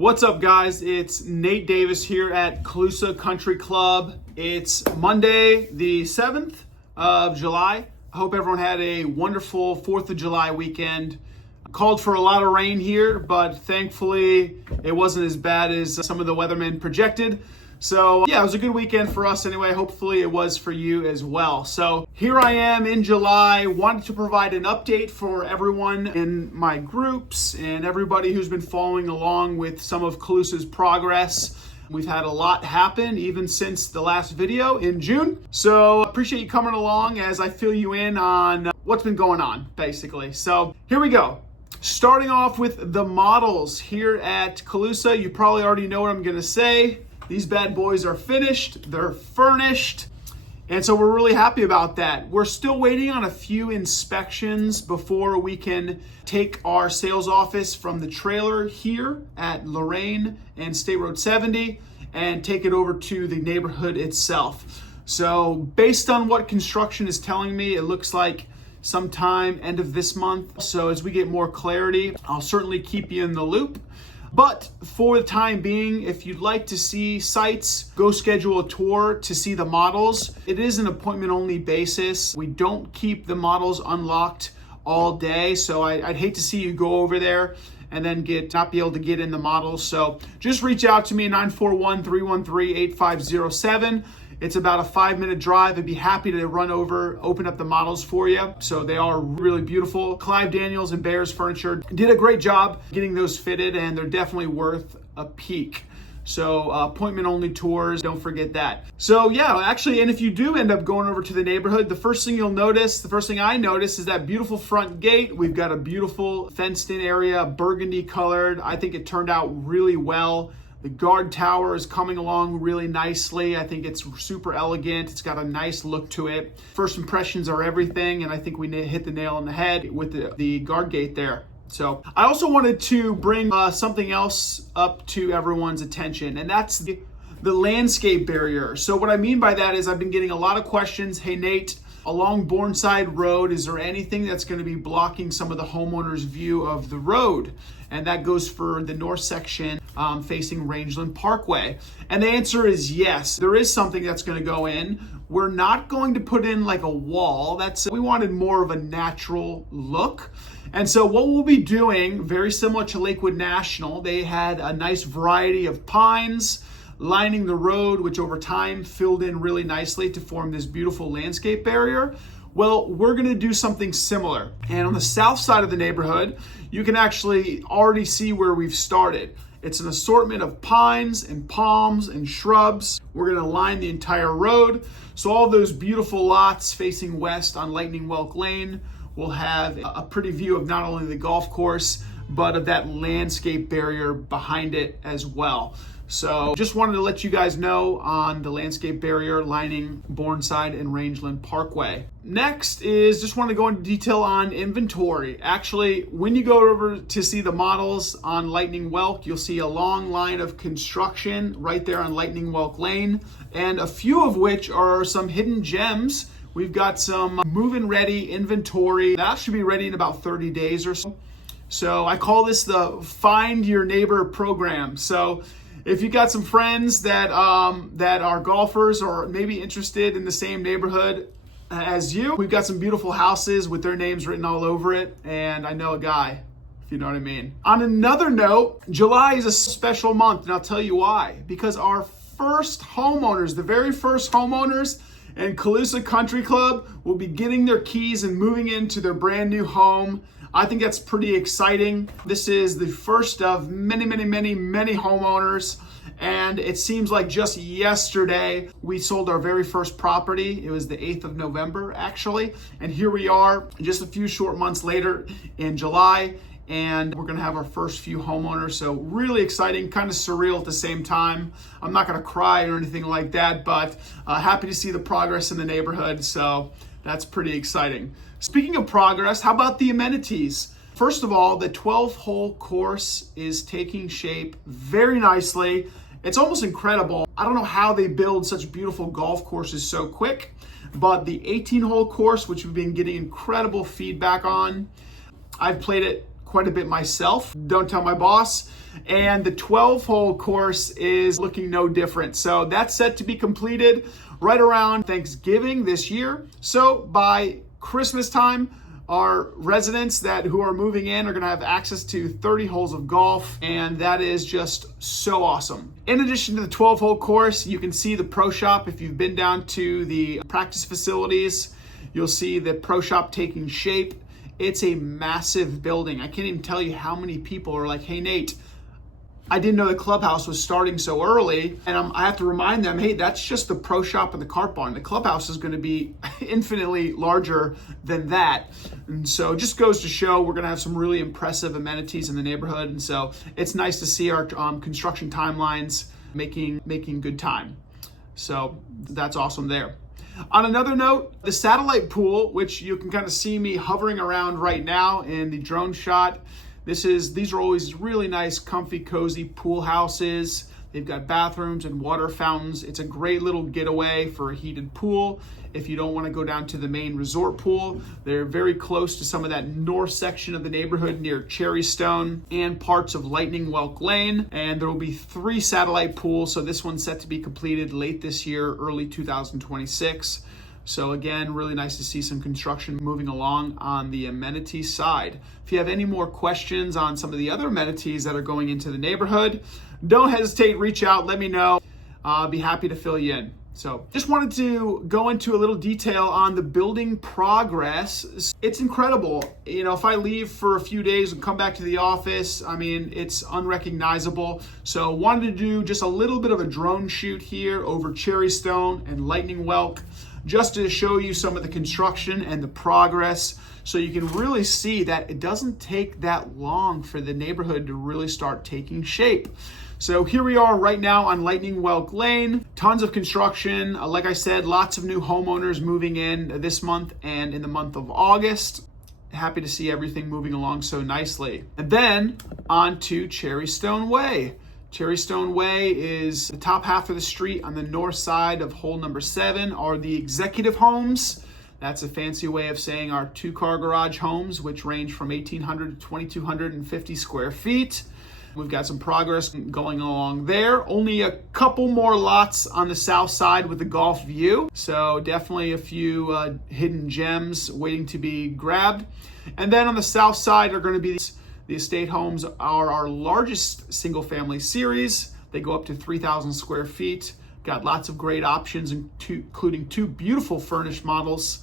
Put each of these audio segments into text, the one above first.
What's up, guys? It's Nate Davis here at Calusa Country Club. It's Monday, the 7th of July. I hope everyone had a wonderful 4th of July weekend. Called for a lot of rain here, but thankfully it wasn't as bad as some of the weathermen projected. So yeah, it was a good weekend for us anyway. Hopefully it was for you as well. So here I am in July, wanted to provide an update for everyone in my groups and everybody who's been following along with some of Calusa's progress. We've had a lot happen even since the last video in June. So appreciate you coming along as I fill you in on what's been going on, basically. So here we go. Starting off with the models here at Calusa. You probably already know what I'm gonna say. These bad boys are finished, they're furnished, and so we're really happy about that. We're still waiting on a few inspections before we can take our sales office from the trailer here at Lorraine and State Road 70 and take it over to the neighborhood itself. So based on what construction is telling me, it looks like sometime end of this month. So as we get more clarity, I'll certainly keep you in the loop. But for the time being, if you'd like to see sites, go schedule a tour to see the models. It is an appointment only basis. We don't keep the models unlocked all day. So I'd hate to see you go over there and then not be able to get in the models. So just reach out to me at 941-313-8507. It's about a 5-minute drive. I'd be happy to open up the models for you. So they are really beautiful. Clive Daniels and Bears Furniture did a great job getting those fitted, and they're definitely worth a peek. So appointment only tours, don't forget that. So yeah, actually, and if you do end up going over to the neighborhood, the first thing I notice is that beautiful front gate. We've got a beautiful fenced in area, burgundy colored. I think it turned out really well. The guard tower is coming along really nicely. I think it's super elegant. It's got a nice look to it. First impressions are everything, and I think we hit the nail on the head with the guard gate there. So I also wanted to bring something else up to everyone's attention, and that's the landscape barrier. So what I mean by that is I've been getting a lot of questions. Hey, Nate, along Bourneside Road, is there anything that's going to be blocking some of the homeowners' view of the road? And that goes for the north section facing Rangeland Parkway. And the answer is yes, there is something that's going to go in. We're not going to put in like a wall. We wanted more of a natural look. And so what we'll be doing, very similar to Lakewood National, they had a nice variety of pines lining the road, which over time filled in really nicely to form this beautiful landscape barrier. Well, we're gonna do something similar. And on the south side of the neighborhood, you can actually already see where we've started. It's an assortment of pines and palms and shrubs. We're gonna line the entire road. So all those beautiful lots facing west on Lightning Welk Lane will have a pretty view of not only the golf course, but of that landscape barrier behind it as well. So just wanted to let you guys know on the landscape barrier lining Bourneside and Rangeland Parkway. Next is just want to go into detail on inventory. Actually, when you go over to see the models on Lightning Welk, you'll see a long line of construction right there on Lightning Welk Lane, and a few of which are some hidden gems. We've got some move-in ready inventory. That should be ready in about 30 days or so. So I call this the Find Your Neighbor program. So if you got some friends that are golfers or maybe interested in the same neighborhood as you, we've got some beautiful houses with their names written all over it, and I know a guy, if you know what I mean. On another note, July is a special month, and I'll tell you why. Because our first homeowners, the very first homeowners in Calusa Country Club will be getting their keys and moving into their brand new home. I think that's pretty exciting. This is the first of many homeowners, and it seems like just yesterday we sold our very first property. It was the 8th of November, actually, and here we are just a few short months later in July, and we're gonna have our first few homeowners. So really exciting, kind of surreal at the same time. I'm not gonna cry or anything like that, but happy to see the progress in the neighborhood. So that's pretty exciting. Speaking of progress, how about the amenities? First of all, the 12-hole course is taking shape very nicely. It's almost incredible. I don't know how they build such beautiful golf courses so quick, but the 18-hole course, which we've been getting incredible feedback on, I've played it quite a bit myself. Don't tell my boss. And the 12-hole course is looking no different. So that's set to be completed right around Thanksgiving this year. So by Christmas time, our residents who are moving in are going to have access to 30 holes of golf, and that is just so awesome. In addition to the 12-hole course, you can see the pro shop. If you've been down to the practice facilities, you'll see the pro shop taking shape. It's a massive building. I can't even tell you how many people are like, hey, Nate, I didn't know the clubhouse was starting so early. And I have to remind them, hey, that's just the pro shop and the cart barn. The clubhouse is going to be infinitely larger than that. And so it just goes to show we're going to have some really impressive amenities in the neighborhood. And so it's nice to see our construction timelines making good time. So that's awesome there. On another note, the satellite pool, which you can kind of see me hovering around right now in the drone shot. These are always really nice, comfy, cozy pool houses. They've got bathrooms and water fountains. It's a great little getaway for a heated pool. If you don't want to go down to the main resort pool, they're very close to some of that north section of the neighborhood near Cherry Stone and parts of Lightning Welk Lane. And there will be 3 satellite pools. So this one's set to be completed late this year, early 2026. So again, really nice to see some construction moving along on the amenities side. If you have any more questions on some of the other amenities that are going into the neighborhood, don't hesitate, reach out, let me know. I'll be happy to fill you in. So just wanted to go into a little detail on the building progress. It's incredible. You know, if I leave for a few days and come back to the office, I mean, it's unrecognizable. So wanted to do just a little bit of a drone shoot here over Cherry Stone and Lightning Welk, just to show you some of the construction and the progress, so you can really see that it doesn't take that long for the neighborhood to really start taking shape. So here we are right now on Lightning Welk Lane. Tons of construction. Like I said, lots of new homeowners moving in this month and in the month of August. Happy to see everything moving along so nicely. And then on to Cherry Stone Way. Cherry Stone Way is the top half of the street on the north side of hole number 7 are the executive homes. That's a fancy way of saying our 2-car garage homes, which range from 1,800 to 2,250 square feet. We've got some progress going along there. Only a couple more lots on the south side with the golf view. So definitely a few hidden gems waiting to be grabbed. And then on the south side are going to be the estate homes are our largest single family series. They go up to 3,000 square feet. Got lots of great options, including 2 beautiful furnished models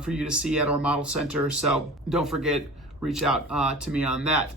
for you to see at our model center. So don't forget, reach out to me on that.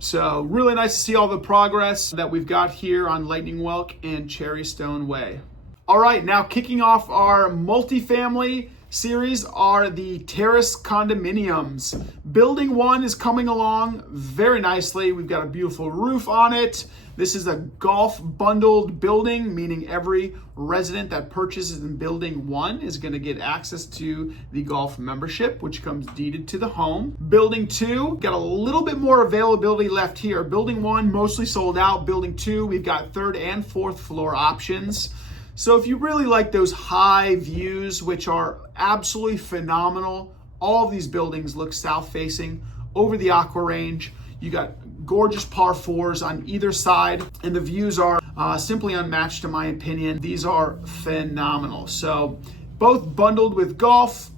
So really nice to see all the progress that we've got here on Lightning Welk and Cherry Stone Way. All right, now kicking off our multifamily series are the Terrace condominiums. Building 1 is coming along very nicely. We've got a beautiful roof on it. This is a golf bundled building, meaning every resident that purchases in building 1 is going to get access to the golf membership, which comes deeded to the home. Building 2, got a little bit more availability left here. Building 1 mostly sold out. Building 2, we've got 3rd and 4th floor options. So if you really like those high views, which are absolutely phenomenal, all of these buildings look south facing over the Aqua Range. You got gorgeous par 4s on either side, and the views are simply unmatched in my opinion. These are phenomenal. So both bundled with golf.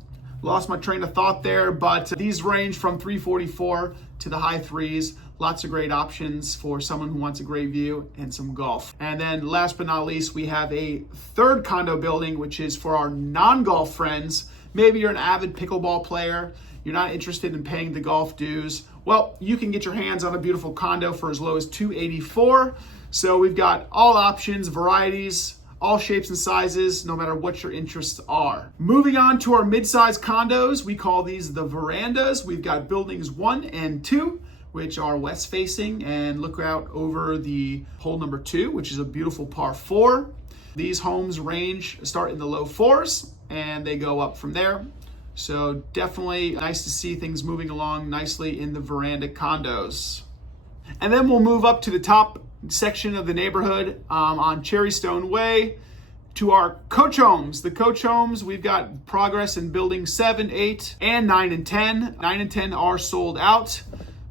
Lost my train of thought there, but these range from 344 to the high 3s. Lots of great options for someone who wants a great view and some golf. And then last but not least, we have a 3rd condo building, which is for our non-golf friends. Maybe you're an avid pickleball player. You're not interested in paying the golf dues. Well, you can get your hands on a beautiful condo for as low as $284. So we've got all options, varieties, all shapes and sizes, no matter what your interests are. Moving on to our mid-size condos, we call these the verandas. We've got buildings 1 and 2, which are west facing and look out over the hole number 2, which is a beautiful par 4. These homes start in the low 4s and they go up from there. So definitely nice to see things moving along nicely in the veranda condos. And then we'll move up to the top section of the neighborhood on Cherry Stone Way to our coach homes. The coach homes, we've got progress in building 7, 8, and 9 and 10. 9 and 10 are sold out.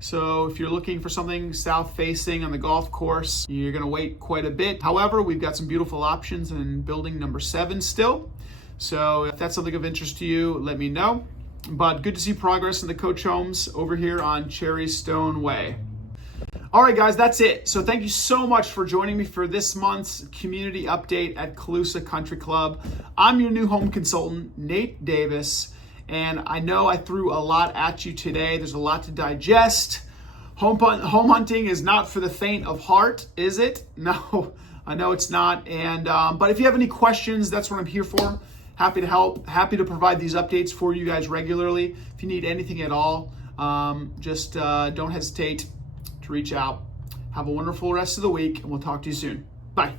So if you're looking for something south facing on the golf course, you're gonna wait quite a bit. However, we've got some beautiful options in building number 7 still. So if that's something of interest to you, let me know. But good to see progress in the coach homes over here on Cherry Stone Way. All right, guys, that's it. So thank you so much for joining me for this month's community update at Calusa Country Club. I'm your new home consultant, Nate Davis, and I know I threw a lot at you today. There's a lot to digest. Home hunting is not for the faint of heart, is it? No, I know it's not. And but if you have any questions, that's what I'm here for. Happy to help. Happy to provide these updates for you guys regularly. If you need anything at all, just don't hesitate to reach out. Have a wonderful rest of the week, and we'll talk to you soon. Bye.